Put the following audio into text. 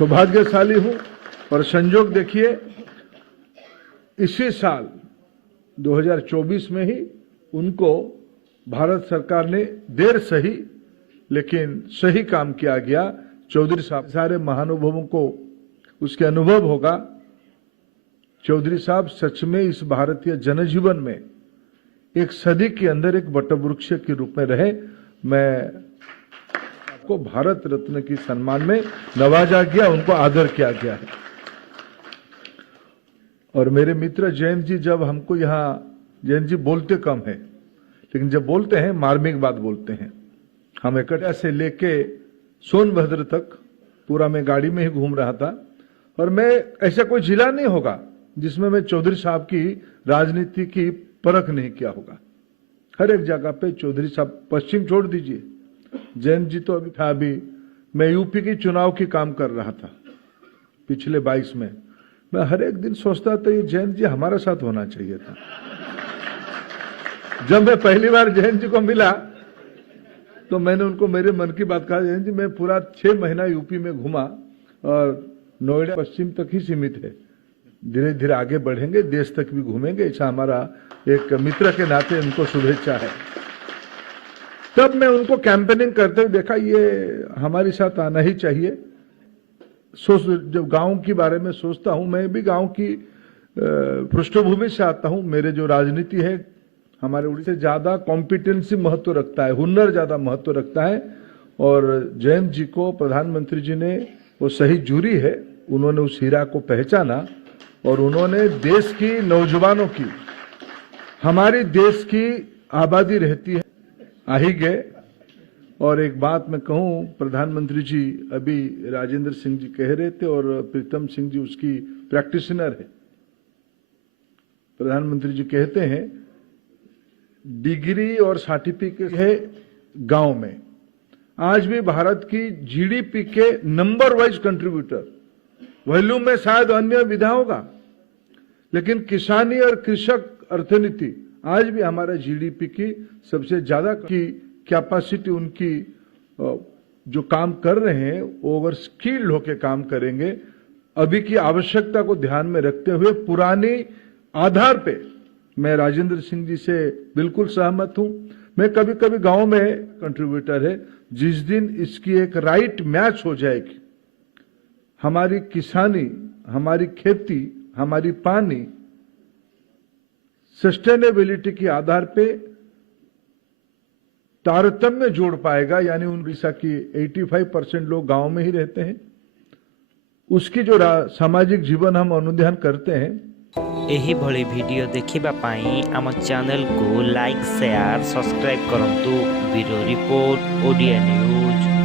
सौभाग्यशाली हूं और संयोग देखिए इसी साल 2024 में ही उनको भारत सरकार ने देर सही लेकिन सही काम किया गया। चौधरी साहब सारे महानुभावों को उसके अनुभव होगा। चौधरी साहब सच में इस भारतीय जनजीवन में एक सदी के अंदर एक वटवृक्ष के रूप में रहे। मैं आपको भारत रत्न की सम्मान में नवाजा गया, उनको आदर किया गया है। और मेरे मित्र जयंत जी, जब हमको यहाँ, जयंत जी बोलते कम है लेकिन जब बोलते हैं मार्मिक बात बोलते हैं। हम इकट्ठा से लेके सोनभद्र तक पूरा मैं गाड़ी में ही घूम रहा था और मैं ऐसा कोई जिला नहीं होगा जिसमें मैं चौधरी साहब की राजनीति की परख नहीं किया होगा। हर एक जगह पे चौधरी साहब, पश्चिम छोड़ दीजिए, जयंत जी तो अभी था, अभी मैं यूपी की चुनाव की काम कर रहा था पिछले 22 में। मैं हर एक दिन सोचता था ये जयंत जी हमारे साथ होना चाहिए था। जब मैं पहली बार जयंत जी को मिला तो मैंने उनको मेरे मन की बात कहा, जयंत जी मैं पूरा 6 महीना यूपी में घूमा और नोएडा पश्चिम तक ही सीमित है, धीरे धीरे आगे बढ़ेंगे, देश तक भी घूमेंगे, ऐसा हमारा एक मित्र के नाते उनको शुभेच्छा है। तब मैं उनको कैंपेनिंग करते हुए देखा, ये हमारे साथ आना ही चाहिए। जब गांव के बारे में सोचता हूं, मैं भी गांव की पृष्ठभूमि से आता हूं। मेरे जो राजनीति है हमारे उड़ीसा से ज्यादा कॉम्पिटेंसी महत्व रखता है, हुनर ज्यादा महत्व रखता है। और जयंत जी को प्रधानमंत्री जी ने, वो सही जूरी है, उन्होंने उस हीरा को पहचाना और उन्होंने देश की नौजवानों की, हमारी देश की आबादी रहती है, आ ही गए। और एक बात मैं कहूं, प्रधानमंत्री जी अभी राजेंद्र सिंह जी कह रहे थे और प्रीतम सिंह जी उसकी प्रैक्टिशनर है। प्रधानमंत्री जी कहते हैं डिग्री और सर्टिफिकेट है गांव में। आज भी भारत की जीडीपी के नंबर वाइज कंट्रीब्यूटर, वॉल्यूम में शायद अन्य विधा होगा लेकिन किसानी और कृषक अर्थनीति आज भी हमारा जीडीपी की सबसे ज्यादा की कैपेसिटी, उनकी जो काम कर रहे हैं ओवर स्किल्ड होकर काम करेंगे। अभी की आवश्यकता को ध्यान में रखते हुए पुरानी आधार पे मैं राजेंद्र सिंह जी से बिल्कुल सहमत हूं। मैं कभी कभी गांव में कंट्रीब्यूटर है, जिस दिन इसकी एक राइट मैच हो जाएगी, हमारी किसानी, हमारी खेती, हमारी पानी सस्टेनेबिलिटी के आधार पे तारतम्य जोड़ पाएगा, यानी उड़ीसा की 85% लोग गांव में ही रहते हैं, उसकी जो सामाजिक जीवन हम अनुध्यान करते हैं। एही भली वीडियो देखिबा पाई आम चैनल को लाइक, शेयर, सब्सक्राइब करंतु। Bureau report, Odia news.